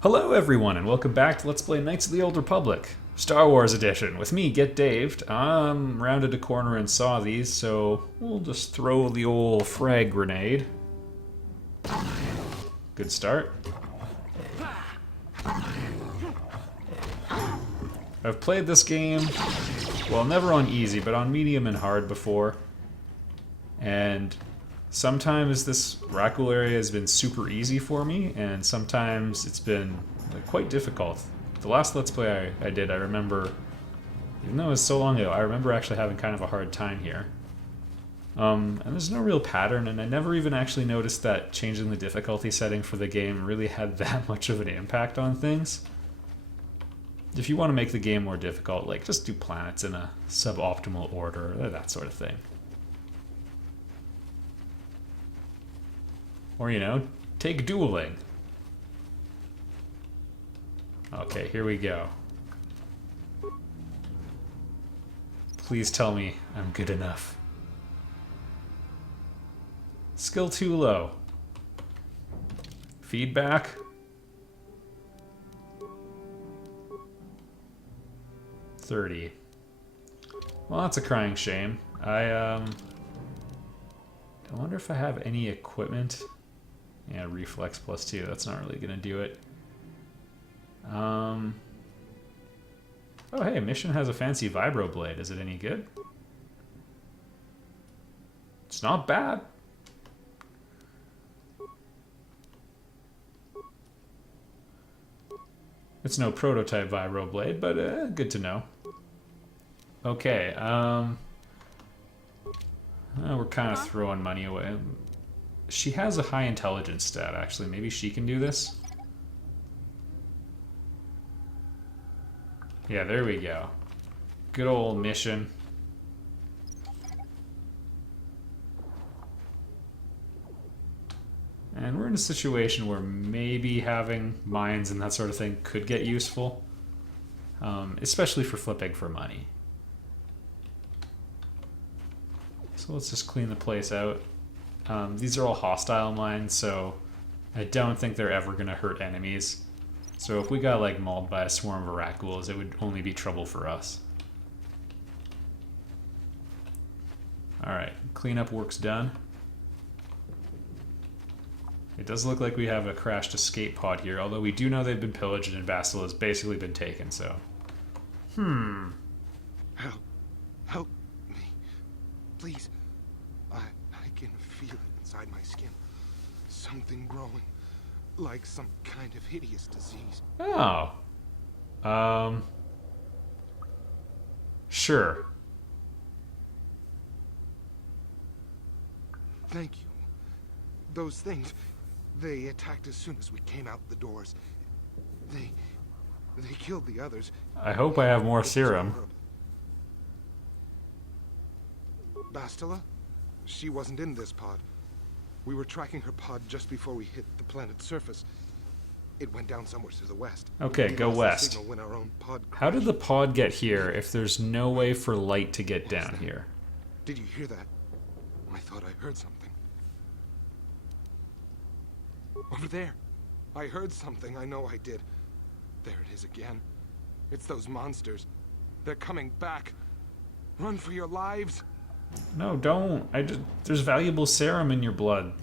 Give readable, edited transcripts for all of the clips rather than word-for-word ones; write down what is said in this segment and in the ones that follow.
Hello everyone and welcome back to Let's Play Knights of the Old Republic, Star Wars Edition, with me, Get Daved. Rounded a corner and saw these, so we'll just throw the old frag grenade. Good start. I've played this game, well, never on easy, but on medium and hard before. And sometimes this Rakul area has been super easy for me, and sometimes it's been quite difficult. The last Let's Play I did, I remember, even though it was so long ago, I remember actually having kind of a hard time here. And there's no real pattern, and I never even actually noticed that changing the difficulty setting for the game really had that much of an impact on things. If you want to make the game more difficult, like, just do planets in a suboptimal order, that sort of thing. Or, you know, take dueling. Okay, here we go. Please tell me I'm good enough. Skill too low. Feedback. $30. Well, that's a crying shame. I wonder if I have any equipment. Yeah, reflex +2. That's not really gonna do it. Oh, hey, mission has a fancy vibro blade. Is it any good? It's not bad. It's no prototype vibro blade, but good to know. Okay, we're kind of throwing money away. She has a high intelligence stat, actually. Maybe she can do this? Yeah, there we go. Good old mission. And we're in a situation where maybe having mines and that sort of thing could get useful. Especially for flipping for money. So let's just clean the place out. These are all hostile mines, so I don't think they're ever going to hurt enemies. So if we got like mauled by a swarm of Rakuls, it would only be trouble for us. Alright, cleanup work's done. It does look like we have a crashed escape pod here, although we do know they've been pillaged and Basel has basically been taken, so... Help me. Please. I can feel it inside my skin. Something growing. Like some kind of hideous disease. Oh. Sure. Thank you. Those things, they attacked as soon as we came out the doors. They killed the others. I hope I have more serum. Bastila? She wasn't in this pod. We were tracking her pod just before we hit the planet's surface. It went down somewhere to the west. Okay, go west. When our own pod How did the pod get here if there's no way for light to get down here? Did you hear that? I thought I heard something. Over there. I heard something. I know I did. There it is again. It's those monsters. They're coming back. Run for your lives. No, don't. There's valuable serum in your blood.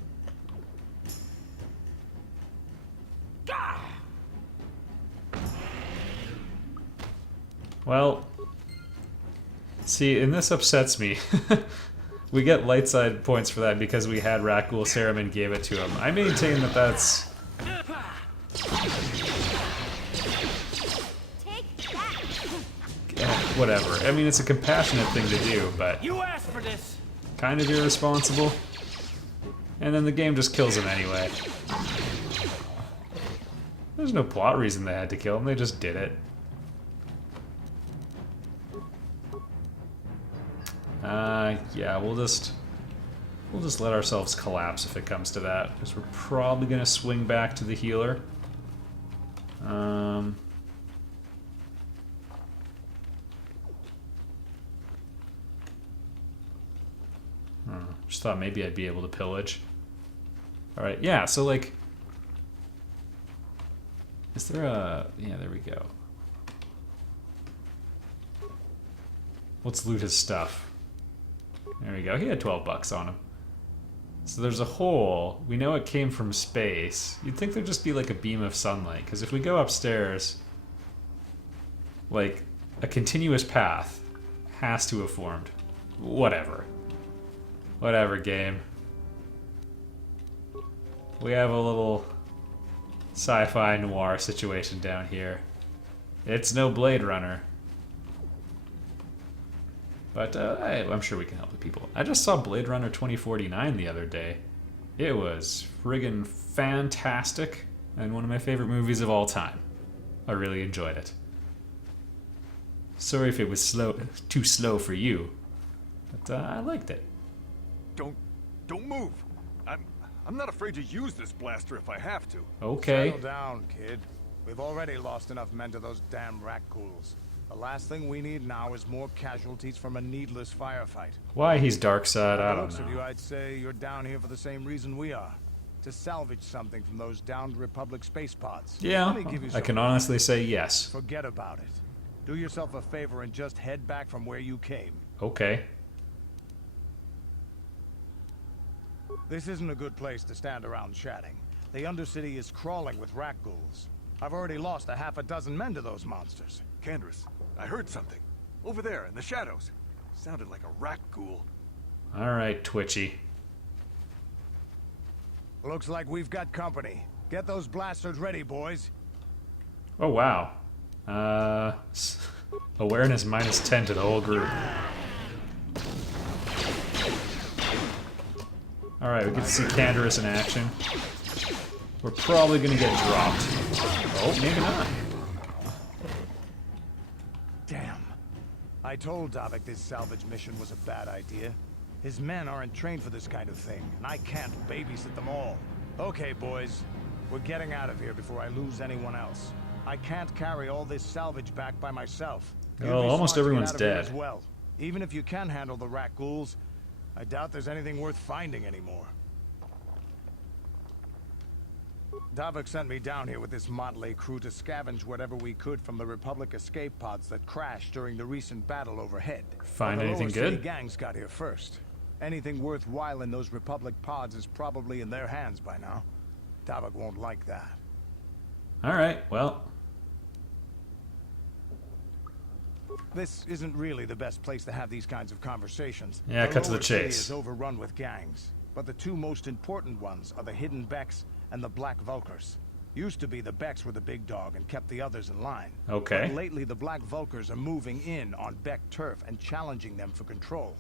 Well, see, and this upsets me. We get light side points for that because we had Rakul serum and gave it to him. I maintain that that's... whatever. I mean, it's a compassionate thing to do, but... You asked for this. Kind of irresponsible. And then the game just kills him anyway. There's no plot reason they had to kill him, they just did it. Yeah, we'll just let ourselves collapse if it comes to that, because we're probably gonna swing back to the healer. Just thought maybe I'd be able to pillage. Alright, yeah, so like... Is there a... Yeah, there we go. Let's loot his stuff. There we go. He had 12 bucks on him. So there's a hole. We know it came from space. You'd think there'd just be like a beam of sunlight, because if we go upstairs, like a continuous path has to have formed. Whatever. Whatever, game. We have a little sci-fi noir situation down here. It's no Blade Runner. But I'm sure we can help the people. I just saw Blade Runner 2049 the other day. It was friggin' fantastic and one of my favorite movies of all time. I really enjoyed it. Sorry if it was too slow for you, but I liked it. Don't move. I'm not afraid to use this blaster if I have to. Okay. Settle down, kid. We've already lost enough men to those damn rat ghouls. The last thing we need now is more casualties from a needless firefight. Why he's dark side, I By the don't looks of you, know. I'd say you're down here for the same reason we are. To salvage something from those downed Republic space pods. Yeah, Let me give you I can some honestly say yes. Forget about it. Do yourself a favor and just head back from where you came. Okay. This isn't a good place to stand around chatting. The Undercity is crawling with rat ghouls. I've already lost a half a dozen men to those monsters. Candace, I heard something. Over there, in the shadows. Sounded like a rat ghoul. Alright, Twitchy. Looks like we've got company. Get those blasters ready, boys. Oh, wow. Awareness minus 10 to the whole group. Alright, we get to see Candaris in action. We're probably gonna get dropped. Oh, maybe not. Damn. I told Davik this salvage mission was a bad idea. His men aren't trained for this kind of thing, and I can't babysit them all. Okay, boys. We're getting out of here before I lose anyone else. I can't carry all this salvage back by myself. You'd Well, be almost smart to get everyone's out of here dead. as well. Even if you can handle the rat ghouls, I doubt there's anything worth finding anymore. Davik sent me down here with this motley crew to scavenge whatever we could from the Republic escape pods that crashed during the recent battle overhead. Find But the anything Lower City good? gangs got here first. Anything worthwhile in those Republic pods is probably in their hands by now. Davik won't like that. Alright, well. This isn't really the best place to have these kinds of conversations. Yeah, cut to the Lower City chase. is overrun with gangs, but the two most important ones are the Hidden Becks and the Black Vulkars. Used to be the Becks were the big dog and kept the others in line. Okay. But lately the Black Vulkars are moving in on Beck turf and challenging them for control.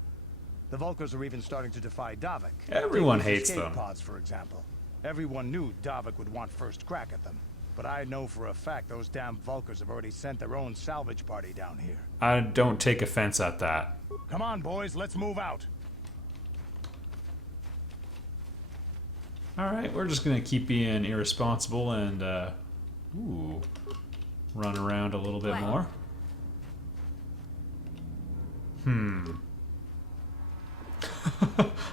The Vulkars are even starting to defy Davik. Everyone Take these hates escape them. pods, for example. Everyone knew Davik would want first crack at them. But I know for a fact those damn Vulkars have already sent their own salvage party down here. I don't take offense at that. Come on, boys, let's move out. Alright, we're just gonna keep being irresponsible and, ooh, run around a little bit more. I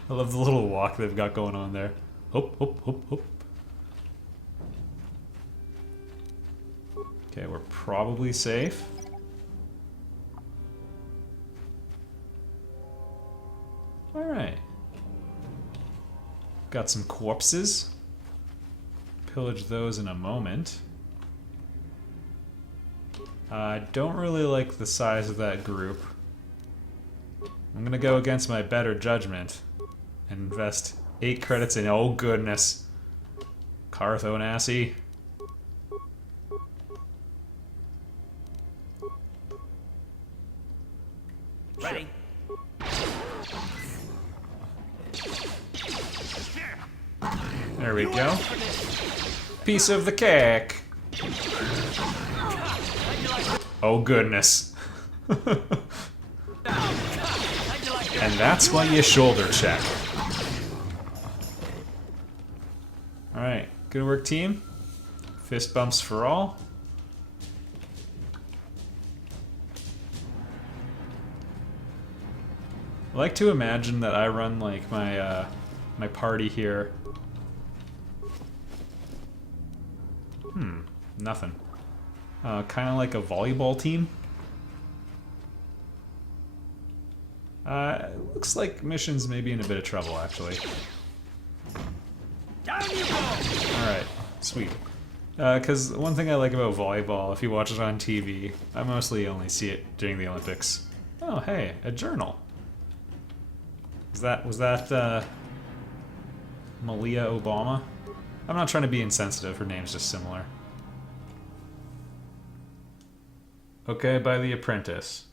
love the little walk they've got going on there. Hop, hop, hop, hop. Okay, we're probably safe. Alright. Got some corpses. Pillage those in a moment. I don't really like the size of that group. I'm gonna go against my better judgment and invest 8 credits in, oh goodness, Carthonassi. Ready? There we go. Piece of the cake. Oh goodness. And that's why you shoulder check. Alright, good work team. Fist bumps for all. I like to imagine that I run like my my party here. Nothing. Kind of like a volleyball team. Looks like missions may be in a bit of trouble, actually. Down you go! Alright, sweet. Because one thing I like about volleyball, if you watch it on TV, I mostly only see it during the Olympics. Oh, hey, a journal. Was that Malia Obama? I'm not trying to be insensitive, her name's just similar. Okay, by the apprentice.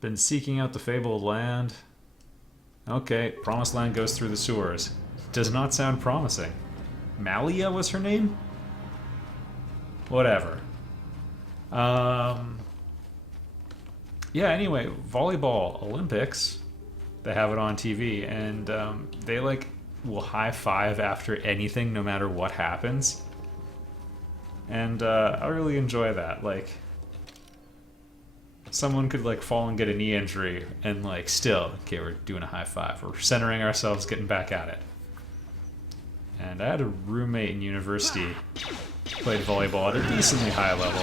Been seeking out the fabled land. Okay, promised land goes through the sewers. Does not sound promising. Malia was her name? Whatever. Yeah, anyway, volleyball Olympics. They have it on TV, and they like will high five after anything, no matter what happens. And I really enjoy that. Like, someone could like fall and get a knee injury, and like still, okay, we're doing a high five. We're centering ourselves, getting back at it. And I had a roommate in university who played volleyball at a decently high level.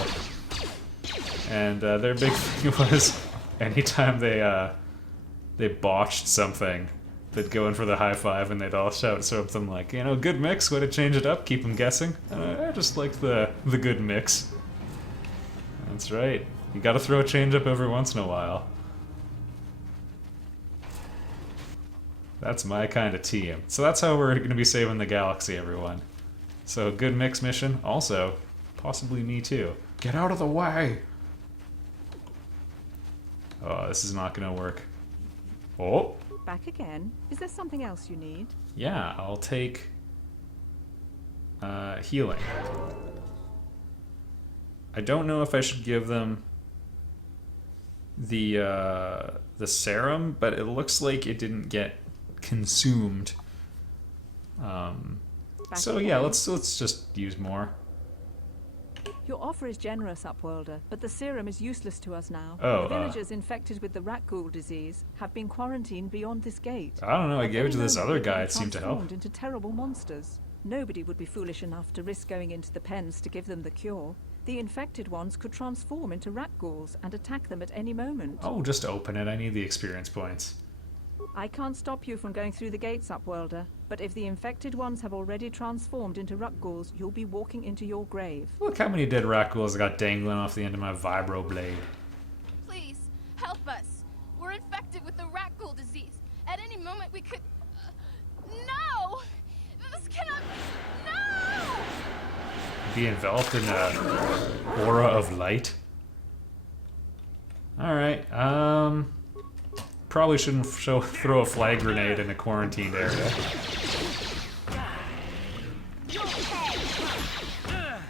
And their big thing was anytime they botched something, they'd go in for the high five and they'd all shout something like, you know, good mix, way to change it up, keep them guessing. I just like the good mix. That's right. You gotta throw a change up every once in a while. That's my kind of team. So that's how we're gonna be saving the galaxy, everyone. So good mix mission. Also, possibly me too. Get out of the way! Oh, this is not gonna work. Oh! Back again? Is there something else you need? Yeah, I'll take healing. I don't know if I should give them the serum, but it looks like it didn't get consumed. So yeah, let's just use more. Your offer is generous, Upworlder, but the serum is useless to us now. Oh, the villagers infected with the rat ghoul disease have been quarantined beyond this gate. I don't know, I At gave it any to this moment, other they can guy, be it seemed to help. transformed into terrible monsters. Nobody would be foolish enough to risk going into the pens to give them the cure. The infected ones could transform into rat ghouls and attack them at any moment. Oh, just open it, I need the experience points. I can't stop you from going through the gates, Upworlder, but if the infected ones have already transformed into rat ghouls, you'll be walking into your grave. Look how many dead rat ghouls I got dangling off the end of my vibro blade. Please, help us. We're infected with the rat ghoul disease. At any moment we could... no! This cannot... no! Be enveloped in a aura of light. Alright, probably shouldn't throw a flag grenade in a quarantined area.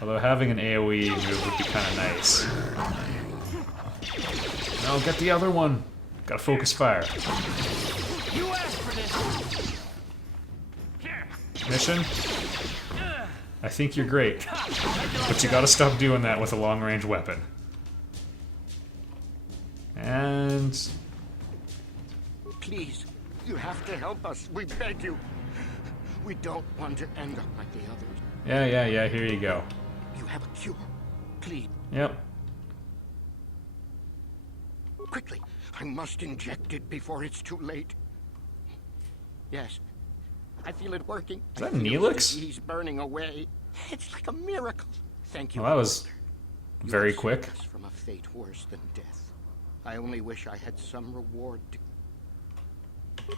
Although having an AoE move would be kind of nice. No, get the other one! Gotta focus fire. You asked for this! Mission? I think you're great. But you gotta stop doing that with a long-range weapon. And... Please, you have to help us. We beg you. We don't want to end up like the others. Yeah, here you go. You have a cure. Please, Yep. quickly. I must inject it before it's too late. Yes. I feel it working. Is that I feel Neelix? the disease burning away. It's like a miracle. Thank you. Well, that was You very have quick. saved us from a fate worse than death. I only wish I had some reward to...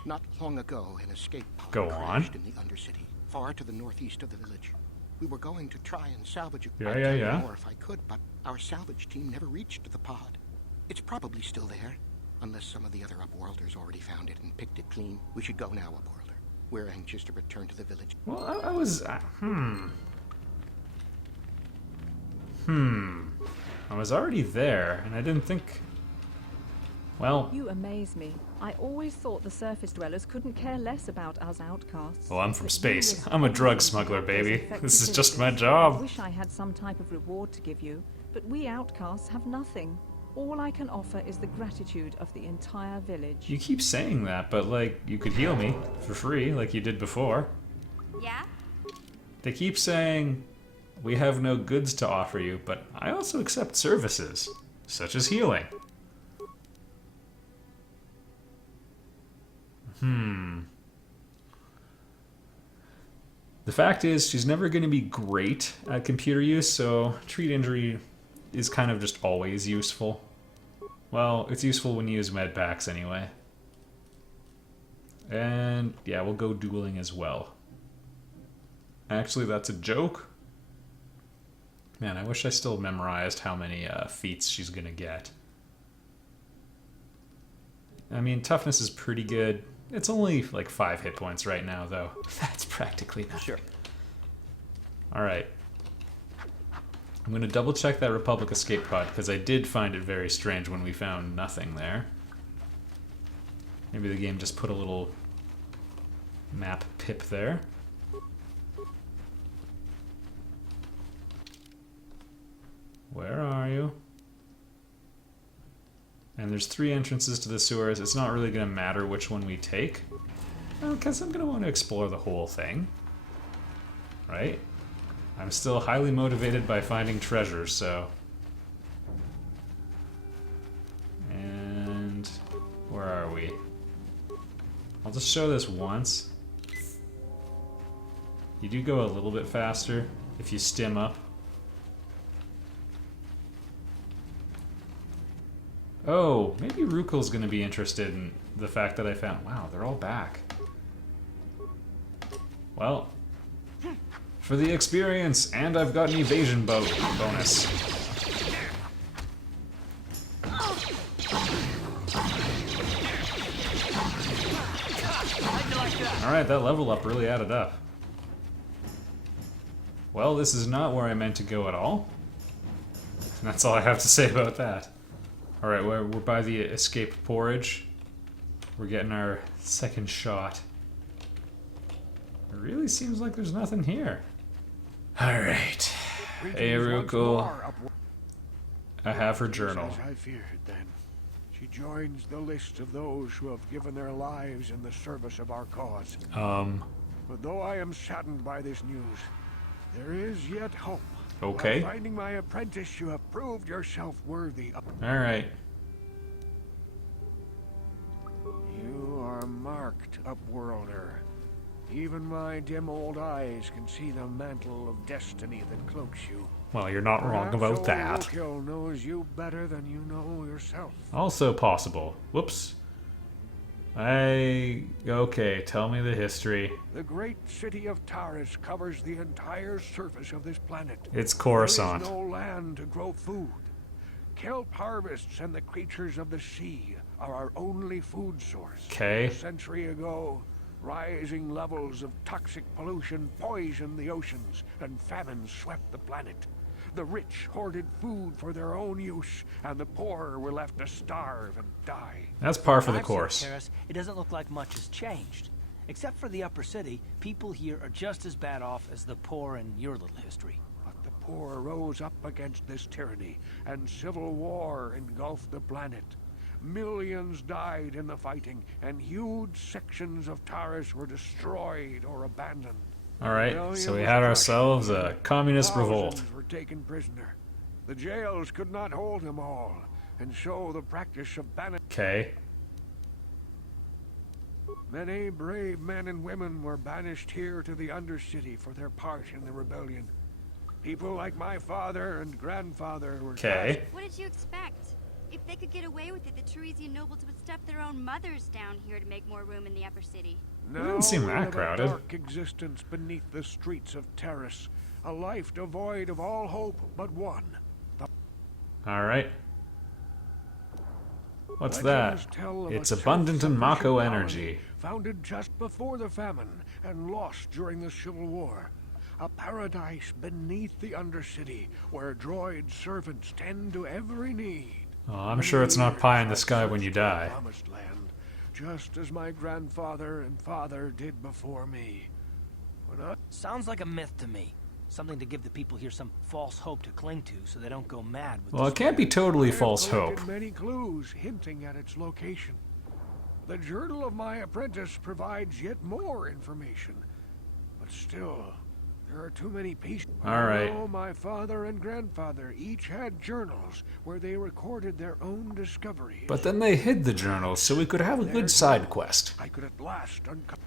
Not long ago, an escape pod Go crashed on. in the Undercity, far to the northeast of the village. We were going to try and salvage it. Yeah, I'd yeah, tell you yeah. more if I could, but our salvage team never reached the pod. It's probably still there, unless some of the other Upworlders already found it and picked it clean. We should go now, Upworlder. We're anxious to return to the village. Well, I was... I was already there, and I didn't think... Well... You amaze me. I always thought the surface dwellers couldn't care less about us outcasts. Well, I'm from But space. you risk I'm a drug everything smuggler, to help those baby. infected This is just my citizens. I job. wish I had some type of reward to give you, but we outcasts have nothing. All I can offer is the gratitude of the entire village. You keep saying that, but, like, you could heal me for free, like you did before. Yeah? They keep saying, we have no goods to offer you, but I also accept services, such as healing. The fact is, she's never going to be great at computer use, so treat injury is kind of just always useful. Well, it's useful when you use med packs anyway. And yeah, we'll go dueling as well. Actually, that's a joke. Man, I wish I still memorized how many feats she's gonna get. I mean, toughness is pretty good. It's only like 5 hit points right now, though. That's practically nothing. Sure. Alright. I'm gonna double check that Republic escape pod, because I did find it very strange when we found nothing there. Maybe the game just put a little map pip there. Where are you? And there's 3 entrances to the sewers. It's not really going to matter which one we take. Because I'm going to want to explore the whole thing. Right? I'm still highly motivated by finding treasures, so... And... where are we? I'll just show this once. You do go a little bit faster if you stim up. Oh, maybe Rukel's gonna be interested in the fact that I found... Wow, they're all back. Well, for the experience, and I've got an evasion bonus. Alright, that level up really added up. Well, this is not where I meant to go at all. And that's all I have to say about that. Alright, we're by the escaped porridge. We're getting our second shot. It really seems like there's nothing here. Alright. Hey, Rukel. I have her journal. As I feared then. She joins the list of those who have given their lives in the service of our cause. But though I am saddened by this news, there is yet hope. Okay. By finding my apprentice, you have proved yourself worthy of... Alright. You are marked, Upworlder. Even my dim old eyes can see the mantle of destiny that cloaks you. Well, you're not wrong about that. Roadkill knows you better than you know yourself. Also possible. Whoops. Okay, tell me the history. The great city of Taris covers the entire surface of this planet. It's Coruscant. There is no land to grow food. Kelp harvests and the creatures of the sea are our only food source. Okay. A century ago, rising levels of toxic pollution poisoned the oceans and famine swept the planet. The rich hoarded food for their own use, and the poor were left to starve and die. That's par for the I've seen course. Taris, it doesn't look like much has changed. Except for the upper city, people here are just as bad off as the poor in your little history. But the poor rose up against this tyranny, and civil war engulfed the planet. Millions died in the fighting, and huge sections of Taris were destroyed or abandoned. Alright, so we had ourselves a communist revolt. Thousands were taken prisoner. The jails could not hold them all, and show the practice of banishment. Okay. Many brave men and women were banished here to the Undercity for their part in the rebellion. People like my father and grandfather were... Okay. What did you expect? If they could get away with it, the Teresian nobles would stuff their own mothers down here to make more room in the upper city. Now didn't seem we that live crowded. a dark existence beneath the streets of Taris, a life devoid of all hope but one. Alright. What's Legends that? tell of It's a abundant in self-sufficient Mako colony energy. Founded just before the famine and lost during the Civil War. A paradise beneath the Undercity where droid servants tend to every need. Oh, I'm sure it's not pie in the sky when you die. Promised land, just as my grandfather and father did before me. When I Sounds like a myth to me. Something to give the people here some false hope to cling to so they don't go mad with Well, it can't be totally have false hope. collected many clues hinting at its location. The journal of my apprentice provides yet more information. But still, There are too many pieces. All right. Oh, my father and grandfather each had journals where they recorded their own discoveries. But then they hid the journals so we could have a good side quest. I could at last uncover.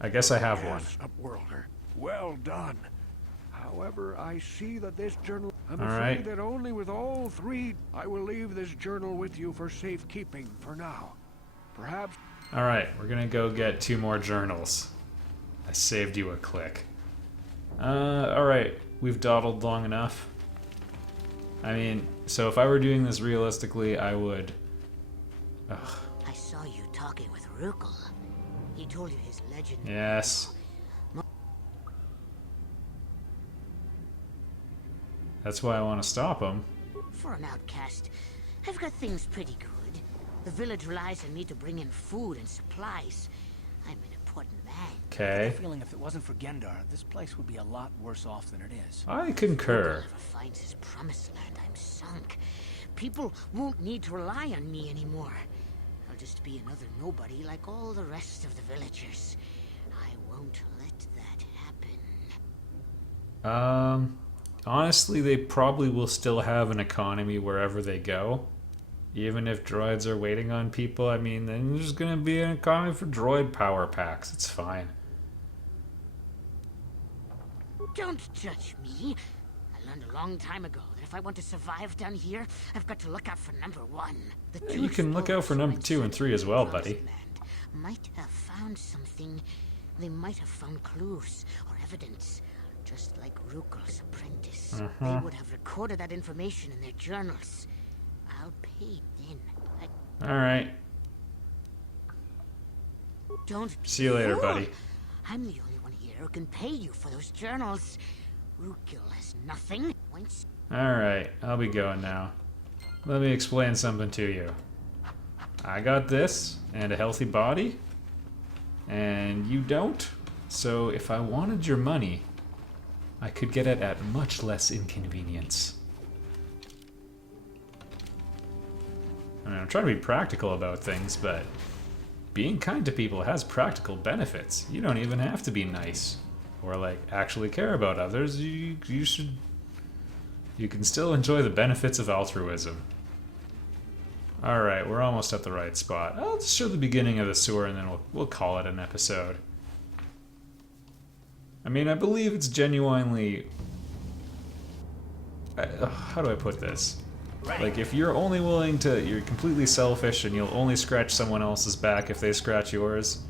I guess I have one. Yes, Upworlder. Well done. However, I see that this journal... I'm All afraid right. that only with all three... I will leave this journal with you for safekeeping for now. Perhaps... All right, we're gonna go get 2 more journals. I saved you a click. All right, we've dawdled long enough. I mean, so if I were doing this realistically, I would... Ugh. I saw you talking with Rukel. He told you his legend. Yes. That's why I want to stop him. For an outcast, I've got things pretty good. The village relies on me to bring in food and supplies. I'm an important man. I have Okay. a feeling if it wasn't for Gendar, this place would be a lot worse off than it is. I concur. If Rukel finds his promised land, I'm sunk. People won't need to rely on me anymore. I'll just be another nobody like all the rest of the villagers. I won't let that happen. Honestly, they probably will still have an economy wherever they go. Even if droids are waiting on people, I mean, then there's gonna be an economy for droid power packs. It's fine. Don't judge me. I learned a long time ago that if I want to survive down here, I've got to look out for number 1. The Yeah, two you can look out for number 2 and 3 as well, buddy. Might have found something. They might have found clues or evidence. Just like Rukel's apprentice. They would have recorded that information in their journals. I'll pay then. All right. Don't be See you later, fool. buddy. I'm the only one here who can pay you for those journals. Rukel has nothing. Once All right, I'll be going now. Let me explain something to you. I got this and a healthy body, and you don't. So if I wanted your money, I could get it at much less inconvenience. I mean, I'm trying to be practical about things, but being kind to people has practical benefits. You don't even have to be nice or like actually care about others. You can still enjoy the benefits of altruism. All right, we're almost at the right spot. I'll just show the beginning of the sewer, and then we'll call it an episode. I mean, I believe it's genuinely... how do I put this? Like, if you're only willing to... You're completely selfish and you'll only scratch someone else's back if they scratch yours,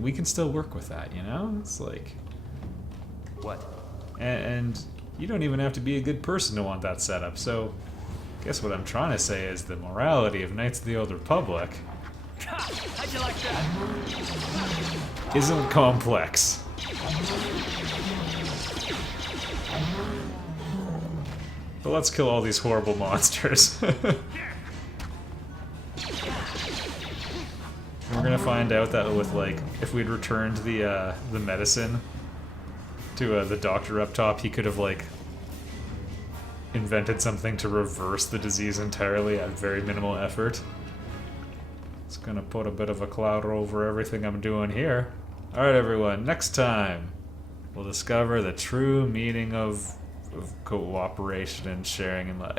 we can still work with that, you know? It's like... What? And you don't even have to be a good person to want that setup, so... I guess what I'm trying to say is the morality of Knights of the Old Republic... How'd you like that? isn't complex. But let's kill all these horrible monsters. We're gonna find out that with like, if we'd returned the medicine to the doctor up top, he could have like invented something to reverse the disease entirely at very minimal effort. It's gonna put a bit of a cloud over everything I'm doing here. Alright everyone, next time we'll discover the true meaning of cooperation and sharing and love.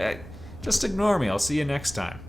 Just ignore me, I'll see you next time.